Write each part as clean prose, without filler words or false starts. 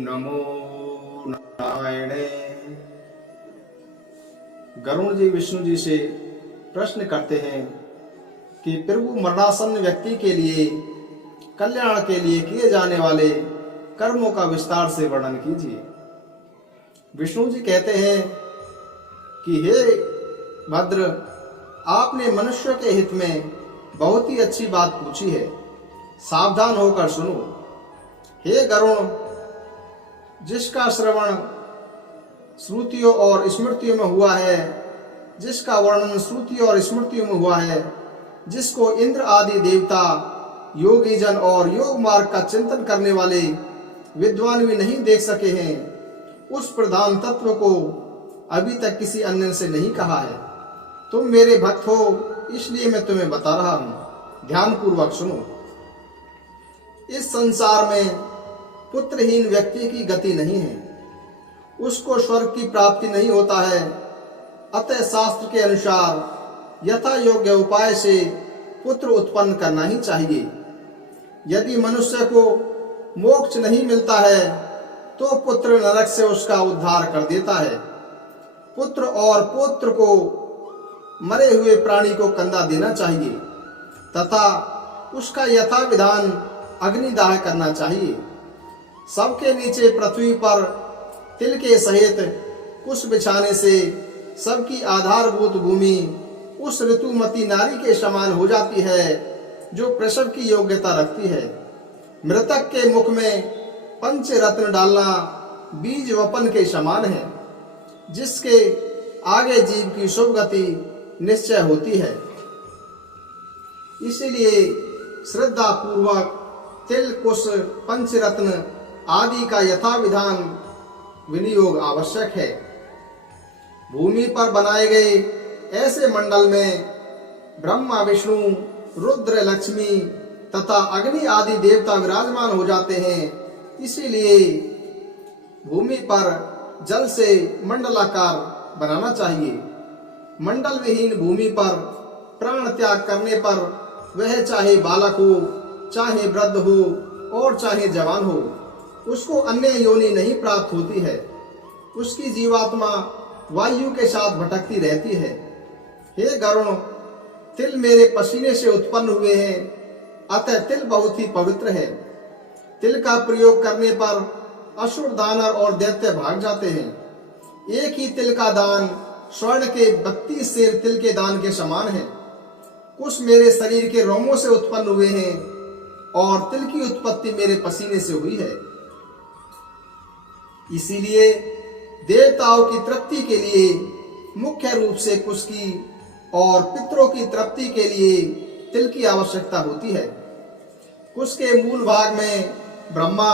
नमो नारायणे। गरुण जी विष्णु जी से प्रश्न करते हैं कि प्रभु मरणासन्न व्यक्ति के लिए कल्याण के लिए किए जाने वाले कर्मों का विस्तार से वर्णन कीजिए। विष्णु जी कहते हैं कि हे भद्र, आपने मनुष्य के हित में बहुत ही अच्छी बात पूछी है, सावधान होकर सुनो। हे गरुण, जिसका श्रवण श्रुतियों और स्मृतियों में हुआ है, जिसका वर्णन श्रुतियों और स्मृतियों में हुआ है, जिसको इंद्र आदि देवता, योगी जन और योग मार्ग का चिंतन करने वाले विद्वान भी नहीं देख सके हैं, उस प्रधान तत्व को अभी तक किसी अन्य से नहीं कहा है। तुम मेरे भक्त हो, इसलिए मैं तुम्हें बता रहा हूं, ध्यान पूर्वक सुनो। इस संसार में पुत्रहीन व्यक्ति की गति नहीं है, उसको स्वर्ग की प्राप्ति नहीं होता है। अतः शास्त्र के अनुसार यथा योग्य उपाय से पुत्र उत्पन्न करना ही चाहिए। यदि मनुष्य को मोक्ष नहीं मिलता है तो पुत्र नरक से उसका उद्धार कर देता है। पुत्र और पौत्र को मरे हुए प्राणी को कंधा देना चाहिए तथा उसका यथा विधान अग्निदाह करना चाहिए। सबके नीचे पृथ्वी पर तिल के सहित कुश बिछाने से सबकी आधारभूत भूमि उस ऋतुमती नारी के समान हो जाती है जो प्रसव की योग्यता रखती है। मृतक के मुख में पंच रत्न डालना बीज वपन के समान है, जिसके आगे जीव की शुभ गति निश्चय होती है। इसलिए श्रद्धा पूर्वक तिल, कुश, पंचरत्न आदि का यथा विधान विनियोग आवश्यक है। भूमि पर बनाए गए ऐसे मंडल में ब्रह्मा, विष्णु, रुद्र, लक्ष्मी तथा अग्नि आदि देवता विराजमान हो जाते हैं। इसीलिए भूमि पर जल से मंडलाकार बनाना चाहिए। मंडल विहीन भूमि पर प्राण त्याग करने पर वह चाहे बालक हो, चाहे वृद्ध हो और चाहे जवान हो, उसको अन्य योनि नहीं प्राप्त होती है। उसकी जीवात्मा वायु के साथ भटकती रहती है। हे गरुण, तिल मेरे पसीने से उत्पन्न हुए हैं, अतः तिल बहुत ही पवित्र है। तिल का प्रयोग करने पर असुर, दानव और दैत्य भाग जाते हैं। एक ही तिल का दान स्वर्ण के 32 सेर तिल के दान के समान है। कुश मेरे शरीर के रोमों से उत्पन्न हुए हैं और तिल की उत्पत्ति मेरे पसीने से हुई है। इसीलिए देवताओं की तृप्ति के लिए मुख्य रूप से कुश की और पितरों की तृप्ति के लिए तिल की आवश्यकता होती है। कुश के मूल भाग में ब्रह्मा,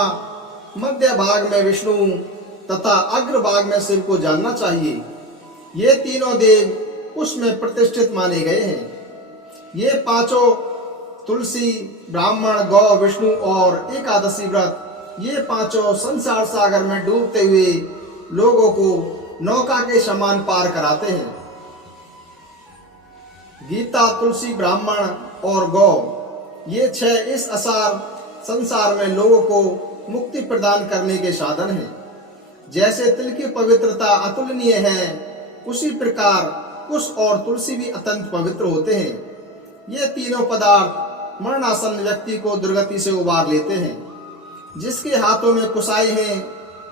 मध्य भाग में विष्णु तथा अग्र भाग में शिव को जानना चाहिए। ये तीनों देव कुश में प्रतिष्ठित माने गए हैं। ये पांचों तुलसी, ब्राह्मण, गौ, विष्णु और एकादशी व्रत, ये पांचों संसार सागर में डूबते हुए लोगों को नौका के समान पार कराते हैं। गीता, तुलसी, ब्राह्मण और गौ, ये 6 इस असार संसार में लोगों को मुक्ति प्रदान करने के साधन हैं। जैसे तिल की पवित्रता अतुलनीय है, उसी प्रकार कुश और तुलसी भी अत्यंत पवित्र होते हैं। ये तीनों पदार्थ मरणासन्न व्यक्ति को दुर्गति से उबार लेते हैं। जिसके हाथों में कुशाई है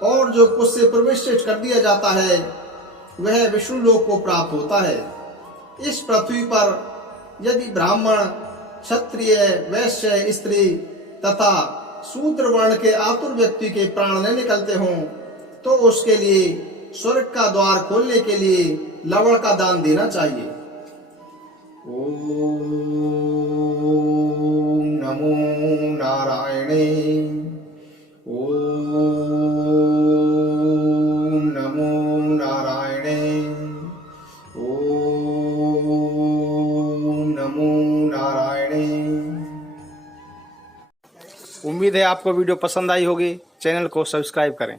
और जो कुश से प्रविष्ट कर दिया जाता है, वह विष्णु लोक को प्राप्त होता है। इस पृथ्वी पर यदि ब्राह्मण, क्षत्रिय, वैश्य, स्त्री तथा शूद्र वर्ण के आतुर व्यक्ति के प्राण न निकलते हों तो उसके लिए स्वर्ग का द्वार खोलने के लिए लवण का दान देना चाहिए। ओम नमो नारायणे। ओम नमो नारायणे। ओम नमो नारायणे। उम्मीद है आपको वीडियो पसंद आई होगी। चैनल को सब्सक्राइब करें।